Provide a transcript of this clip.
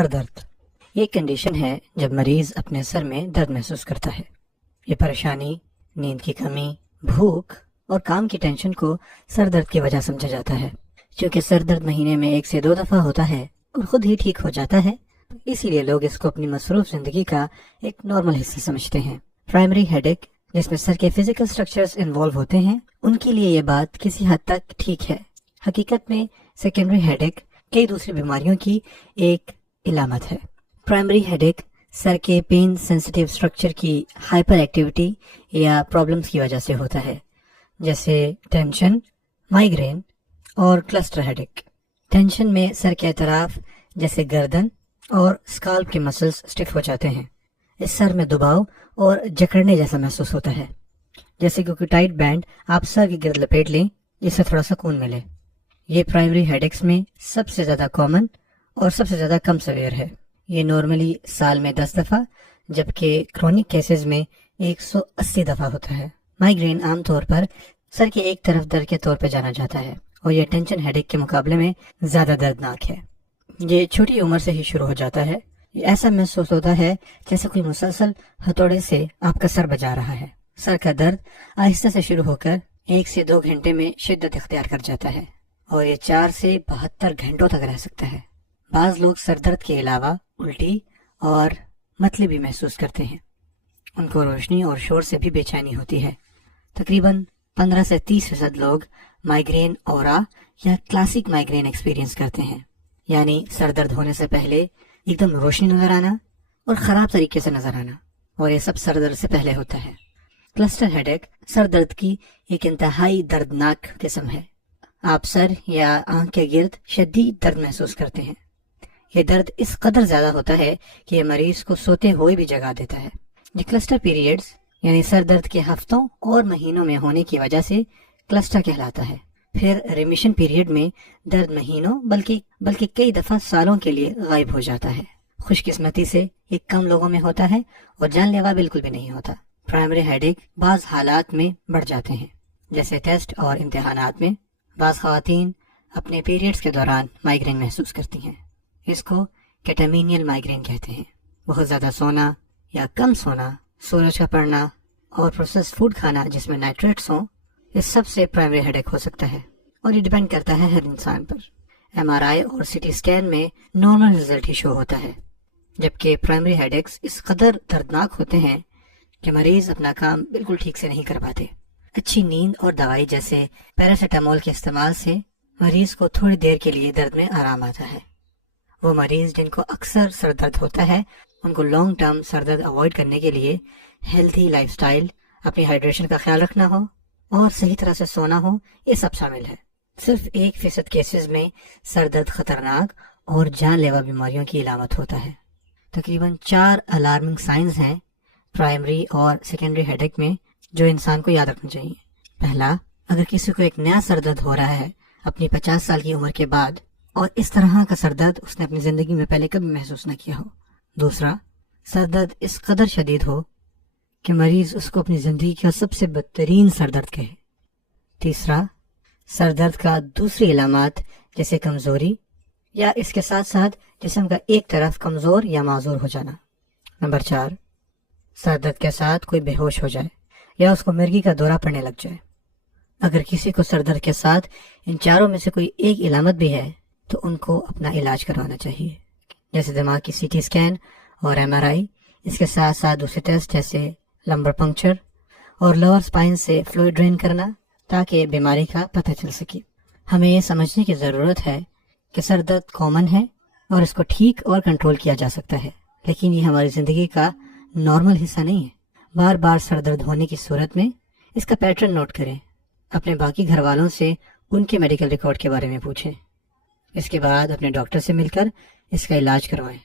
سر درد یہ کنڈیشن ہے جب مریض اپنے سر میں درد محسوس کرتا ہے۔ یہ پریشانی نیند کی کمی، بھوک اور کام کی ٹینشن کو سر درد کی وجہ سمجھا جاتا ہے۔ چونکہ سر درد مہینے میں 1 سے 2 دفعہ ہوتا ہے اور خود ہی ٹھیک ہو جاتا ہے، اسی لیے لوگ اس کو اپنی مصروف زندگی کا ایک نارمل حصہ سمجھتے ہیں۔ پرائمری ہیڈ ایک جس میں سر کے فزیکل سٹرکچرز انوالو ہوتے ہیں، ان کے لیے یہ بات کسی حد تک ٹھیک ہے۔ حقیقت میں سیکنڈری ہیڈ ایک کئی دوسری بیماریوں کی ایک علامت ہے۔ پرائمری ہیڈ ایک سر کے پین سینسٹیو سٹرکچر کی ہائپر ایکٹیویٹی یا پرابلمز کی وجہ سے ہوتا ہے، جیسے ٹینشن، مائیگرین اور کلسٹر ہیڈ ایک۔ ٹینشن میں سر کے اطراف جیسے گردن اور اسکالپ کے مسلز سٹف ہو جاتے ہیں۔ اس سر میں دباؤ اور جکڑنے جیسا محسوس ہوتا ہے، جیسے کہ کوئی ٹائٹ بینڈ آپ سر کے گرد لپیٹ لیں جس سے تھوڑا سکون ملے۔ یہ پرائمری ہیڈ ایکس میں سب سے زیادہ کامن اور سب سے زیادہ کم سویئر ہے۔ یہ نارملی سال میں 10 دفعہ جبکہ کرونک کیسز میں 180 دفعہ ہوتا ہے۔ مائیگرین عام طور پر سر کے ایک طرف درد کے طور پہ جانا جاتا ہے اور یہ ٹینشن ہیڈ ایک کے مقابلے میں زیادہ دردناک ہے۔ یہ چھوٹی عمر سے ہی شروع ہو جاتا ہے۔ یہ ایسا محسوس ہوتا ہے جیسے کوئی مسلسل ہتھوڑے سے آپ کا سر بجا رہا ہے۔ سر کا درد آہستہ سے شروع ہو کر 1 سے 2 گھنٹے میں شدت اختیار کر جاتا ہے اور یہ 4 سے 72 گھنٹوں تک رہ سکتا ہے۔ بعض لوگ سر درد کے علاوہ الٹی اور متلی بھی محسوس کرتے ہیں۔ ان کو روشنی اور شور سے بھی بے چینی ہوتی ہے۔ تقریباً 15 سے 30% لوگ مائیگرین اورا یا کلاسک مائیگرین ایکسپیرینس کرتے ہیں، یعنی سر درد ہونے سے پہلے ایک دم روشنی نظر آنا اور خراب طریقے سے نظر آنا، اور یہ سب سر درد سے پہلے ہوتا ہے۔ کلسٹر ہیڈ ایک سر درد کی ایک انتہائی دردناک قسم ہے۔ آپ سر یا آنکھ کے گرد شدید درد محسوس کرتے ہیں۔ یہ درد اس قدر زیادہ ہوتا ہے کہ یہ مریض کو سوتے ہوئے بھی جگا دیتا ہے۔ یہ کلسٹر پیریڈز یعنی سر درد کے ہفتوں اور مہینوں میں ہونے کی وجہ سے کلسٹر کہلاتا ہے۔ پھر ریمیشن پیریڈ میں درد مہینوں بلکہ کئی دفعہ سالوں کے لیے غائب ہو جاتا ہے۔ خوش قسمتی سے یہ کم لوگوں میں ہوتا ہے اور جان لیوا بالکل بھی نہیں ہوتا۔ پرائمری ہیڈ ایک بعض حالات میں بڑھ جاتے ہیں، جیسے ٹیسٹ اور امتحانات میں۔ بعض خواتین اپنے پیریڈز کے دوران مائیگرین محسوس کرتی ہیں۔ اس کو کیٹامینیل مائیگرین کہتے ہیں۔ بہت زیادہ سونا یا کم سونا، سورج کا پڑنا اور پروسیس فوڈ کھانا جس میں نائٹریٹس ہوں، اس سب سے پرائمری ہیڈ ایک ہو سکتا ہے، اور یہ ڈیپینڈ کرتا ہے ہر انسان پر۔ MRI اور CT اسکین میں نارمل رزلٹ ہی شو ہوتا ہے، جبکہ پرائمری ہیڈ ایکس اس قدر دردناک ہوتے ہیں کہ مریض اپنا کام بالکل ٹھیک سے نہیں کر پاتے۔ اچھی نیند اور دوائی جیسے پیراسیٹامول کے استعمال سے مریض کو تھوڑی دیر کے لیے درد میں آرام آتا ہے۔ وہ مریض جن کو اکثر سر درد ہوتا ہے، ان کو لانگ ٹرم سر درد اوائڈ کرنے کے لیے ہیلتھی لائف سٹائل، اپنی ہائیڈریشن کا خیال رکھنا ہو اور صحیح طرح سے سونا ہو، یہ سب شامل ہے۔ صرف 1% کیسز میں سر درد خطرناک اور جان لیوا بیماریوں کی علامت ہوتا ہے۔ تقریباً 4 الارمنگ سائنز ہیں پرائمری اور سیکنڈری ہیڈ ایک میں جو انسان کو یاد رکھنا چاہیے۔ پہلا، اگر کسی کو ایک نیا سر درد ہو رہا ہے اپنی 50 سال کی عمر کے بعد، اور اس طرح کا سر درد اس نے اپنی زندگی میں پہلے کبھی محسوس نہ کیا ہو۔ دوسرا، سر درد اس قدر شدید ہو کہ مریض اس کو اپنی زندگی کا سب سے بدترین سر درد کہے۔ تیسرا، سر درد کا دوسری علامات جیسے کمزوری یا اس کے ساتھ ساتھ جسم کا ایک طرف کمزور یا معذور ہو جانا۔ نمبر 4، سر درد کے ساتھ کوئی بے ہوش ہو جائے یا اس کو مرگی کا دورہ پڑنے لگ جائے۔ اگر کسی کو سر درد کے ساتھ ان چاروں میں سے کوئی ایک علامت بھی ہے تو ان کو اپنا علاج کروانا چاہیے، جیسے دماغ کی CT اسکین اور MRI، اس کے ساتھ ساتھ دوسرے ٹیسٹ جیسے لمبر پنکچر اور لوور سپائن سے فلوئڈ ڈرین کرنا، تاکہ بیماری کا پتہ چل سکے۔ ہمیں یہ سمجھنے کی ضرورت ہے کہ سر درد کامن ہے اور اس کو ٹھیک اور کنٹرول کیا جا سکتا ہے، لیکن یہ ہماری زندگی کا نارمل حصہ نہیں ہے۔ بار بار سر درد ہونے کی صورت میں اس کا پیٹرن نوٹ کریں، اپنے باقی گھر والوں سے ان کے میڈیکل ریکارڈ کے بارے میں پوچھیں، اس کے بعد اپنے ڈاکٹر سے مل کر اس کا علاج کروائیں۔